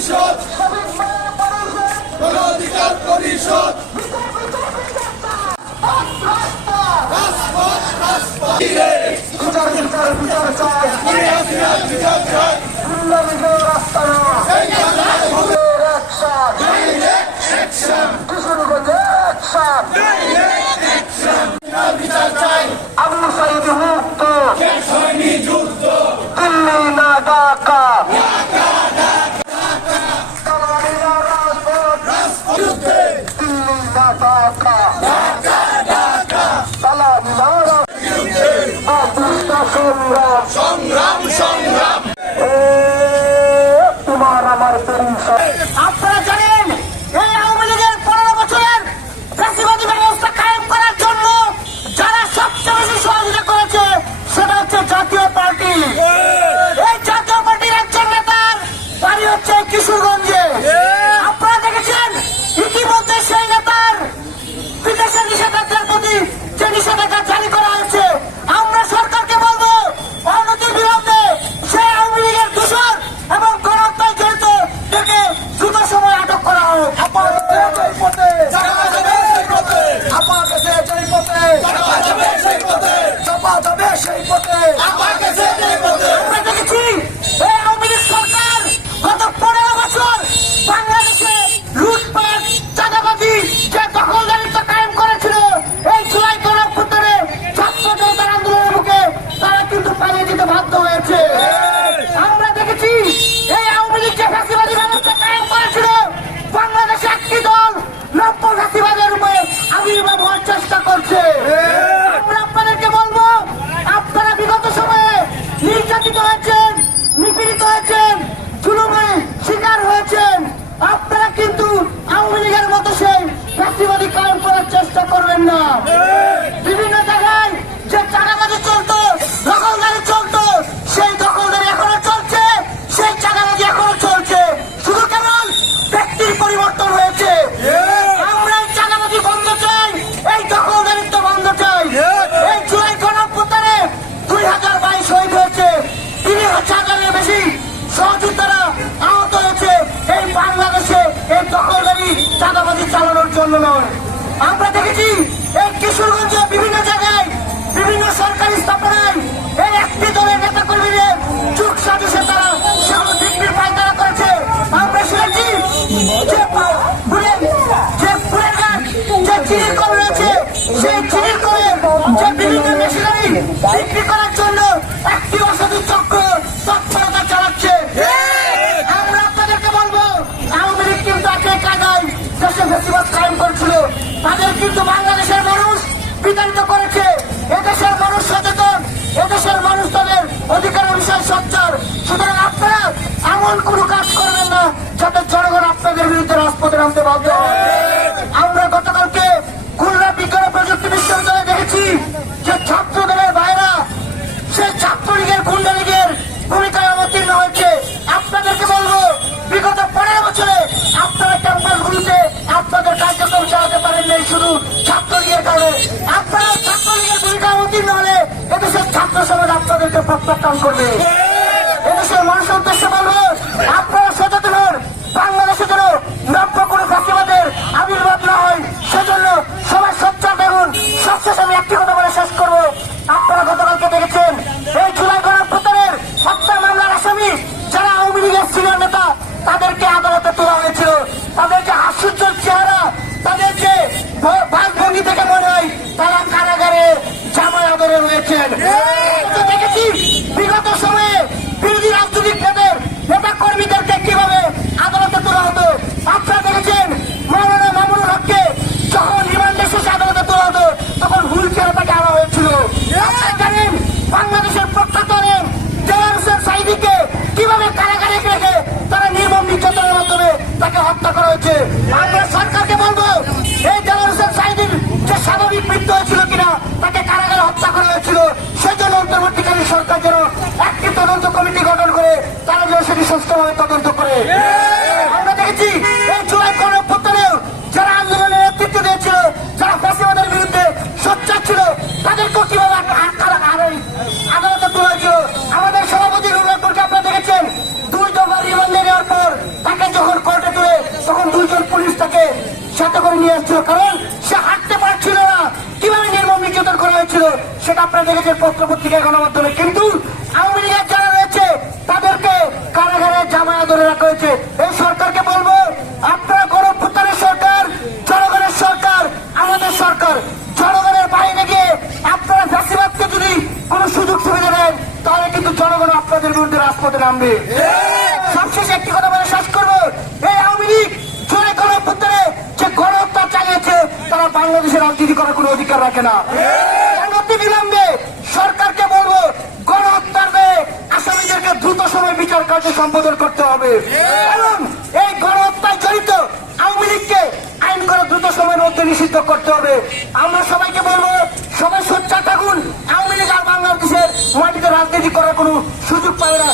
পরিষদ, গণঅধিকার পরিষদ, রাজপথ রাজপথ আবু সাইদ মুক্ত, যুদ্ধ দিল্লি না ঢাকা, যুদ্ধে দিল্লি না ঢাকা, সংগ্রাম সংগ্রাম সংগ্রাম। তোমার আমার পরিষদ। আপনারা জানেন এই আওয়ামী লীগের 15 বছরের ফ্যাসিবাদী ব্যবস্থা কায়েম করার জন্য যারা সবচেয়ে বেশি সহযোগিতা করেছে সেটা হচ্ছে জাতীয় পার্টি। এই জাতীয় পার্টির একজন নেতার বাড়ি হচ্ছে কিশোরগঞ্জে। আপনারা দেখেছেন ইতিমধ্যে সেই নেতার বিদেশের নিষেধাজ্ঞার প্রতি যে নিষেধাজ্ঞা জারি করা হয়েছে। আমরা সরকারকে বলবো অনতিবিলম্বে সেই আওয়ামী লীগের দূষণ এবং গণহত্যায় জড়িত থেকে দ্রুত সময় আটক করা হোক। আমরা দেখেছি এই আওয়ামী লীগ সরকার গত 15 বছর বাংলাদেশে লুটপাট, চাঁদাবাজি, যে দখলদারিত্ব কায়েম করেছিল, এই জুলাই গণঅভ্যুত্থানে ছাত্র জনতার আন্দোলনের মুখে তারা কিন্তু পালিয়ে যেতে বাধ্য হয়েছে। আমরা দেখেছি এই আওয়ামী লীগ যে ফ্যাসিবাদী ব্যবস্থা কায়েম করেছিল, বাংলাদেশে একটি দল নব্য ফ্যাসিবাদের উপরে আবির্ভাব হওয়ার চেষ্টা করছে। আমরা আপনাদেরকে বলবো, আপনারা বিগত সময়ে নির্যাতিত হয়েছেন, নিপীড়িত হয়েছেন, জুলুমের শিকার হয়েছেন। আপনারা কিন্তু আওয়ামী লীগের মতো সেই ফ্যাসিবাদী কায়েম করার চেষ্টা করবেন না। বিভিন্ন জায়গায় যে চাঁদাবাজি চলতো, দখলদারি চলতো, সেই দখলদারি এখনো চলছে, সেই চাঁদাবাজি এখনো চলছে, শুধু কেবল ব্যক্তির পরিবর্তন হয়েছে। আমরা এই চাঁদাবাজি বন্ধ চাই, এই দখলদারিত্ব বন্ধ চাই। এই জুলাই গণঅভ্যুত্থানে 2022 শহীদ হয়েছে, 30,000-এর বেশি সহযোদ্ধারা আহত হয়েছে এই বাংলাদেশে এই দখলদারি চাঁদাবাজি চালানোর জন্য নয়। আমরা দেখেছি এই কিশোরগঞ্জে বিভিন্ন জায়গায় বিভিন্ন সরকারি স্থাপনায় এই একটি দলের নেতা কর্মীদের চুক সাজিশে তারা সেগুলো বিক্রির পায়তারা করেছে। আমরা শুনেছি যে ফুলের গাছ, যে চিনির কল রয়েছে, সেই চিনির কলের যে বিভিন্ন মেশিনারি বিক্রি করার জন্য একটি অসাধু চক্র তৎপরতা চালাচ্ছে। আমরা আপনাদেরকে বলবো, আওয়ামী লীগ কিন্তু একই কায়দায় দেশে ফ্যাসিবাদ কায়েম করছিল, তাদের কিন্তু বাংলাদেশের মানুষ বিতাড়িত করেছে। এদেশের মানুষ সচেতন, এদেশের মানুষ তাদের অধিকারের বিষয়ে সোচ্চার। সুতরাং আপনারা এমন কোনো কাজ করবেন না যাতে জনগণ আপনাদের বিরুদ্ধে রাজপথে নামতে বাধ্য হয়। আমরা গতকালকে খুলনা বিজ্ঞান ও প্রযুক্তি বিশ্ববিদ্যালয়ে দেখেছি যে ছাত্রদলের ভাইরা সেই ছাত্রলীগের গুন্ডা লীগের ভূমিকায় অবতীর্ণ হয়েছে। আপনাদেরকে বলবো, বিগত 15 বছরে আপনারা ক্যাম্পাসগুলিতে আপনাদের কার্যক্রম চালাতে পারেন নাই শুধু ছাত্রলীগের কারণে। আপনারা ছাত্রলীগের ভূমিকায় অবতীর্ণ হলে এদেশের ছাত্র সমাজ আপনাদেরকে প্রত্যাখ্যান করবে। এদেশের মানুষের উদ্দেশ্যে বলবো, আপনারা সচেতন হন, বাংলাদেশে যেন নব্য কোনো ফ্যাসিবাদের আবির্ভাব না হয় সেজন্য সবাই সোচ্চার থাকুন। সবশেষে আমি একটি কথা বলে শেষ করবো। আপনারা গতকালকে দেখেছেন এই জুলাই গণঅভ্যুত্থানের হত্যা মামলার আসামি যারা আওয়ামী লীগের সিনিয়র নেতা, তাদেরকে আদালতে তোলা হয়েছিল। তাদের যে হাস্যোজ্জ্বল চেহারা, তাদের যে ভাবভঙ্গি থেকে মনে হয় তারা কারাগারে জামাই আদরে রয়েছেন। দেখেছি বিগত সময়ে বিরোধী রাজনৈতিক নেতা কর্মীদেরকে কিভাবে আদালতে তোলা হতো। আপনারা দেখেছেন মৌলানা মামুনুল হককে যখন রিমান্ডে শেষে আদালতে তোলা হতো তখন হুইল চেয়ারে তাকে আনা হয়েছিল। আপনারা জানেন বাংলাদেশের প্রখ্যাত দেওয়ার হোসেন সাইদিকে কিভাবে কারাগারে রেখে তারা নির্মম নির্যাতনের মাধ্যমে তাকে হত্যা করা হয়েছে। আমরা সরকারকে বলবো, এই দেওয়ার হোসেন সাইদির যে স্বাভাবিক মৃত্যু হয়েছিল কিনা, তাকে কারাগারে হত্যা করা হয়েছিল, সেজন্য অন্তর্বর্তীকালীন সরকার যেন একটি তদন্ত কমিটি গঠন করে তারা যেন সেটি সুষ্ঠুভাবে তদন্ত করে। আমরা দেখেছি এই জুলাই গণঅভ্যুত্থানেও যারা আন্দোলনের নেতৃত্ব দিয়েছিল, যারা ফ্যাসিবাদের বিরুদ্ধে সোচ্চার ছিল, তাদেরকেও কিভাবে আদালতে তোলা হয়েছিল। আমাদের সভাপতি রুলারপুরকে আপনারা দেখেছেন 2 দফা রিমান্ডে নেওয়ার পর তাকে সেটা আপনারা দেখেছেন পত্র পত্রিকায় গণমাধ্যমে। কিন্তু আওয়ামী লীগের যারা রয়েছে তাদেরকে কারাগারে জামায়া ধরে রাখা হয়েছে। এই সরকারকে বলবো, আপনারা গণঅভ্যুত্থানের সরকার, জনগণের সরকার, আমাদের সরকার। জনগণের বাইরে গিয়ে আপনারা ফ্যাসিবাদকে যদি কোনো সুযোগ সুবিধা দেন তাহলে কিন্তু জনগণ আপনাদের বিরুদ্ধে রাজপথে নামবে। সবশেষে একটি কথা বলে শেষ করবো, এই আওয়ামী লীগ জোরে গণঅভ্যুত্থানে যে গণহত্যা চালিয়েছে তারা বাংলাদেশের রাজনীতি করার কোনো অধিকার রাখে না। অনতি বিলম্বে সরকারকে বলবো, গণহত্যার আসামিদেরকে দ্রুত সময় বিচার কার্য সম্পাদন করতে হবে এবং এই গণহত্যায় জড়িত আওয়ামী লীগকে আইন করে দ্রুত সময়ের মধ্যে নিষিদ্ধ করতে হবে। আমরা সবাইকে বলবো, সবাই সোচ্চার থাকুন। আওয়ামী লীগ আর বাংলাদেশের মাটিতে রাজনীতি করার কোনো সুযোগ পাবে না।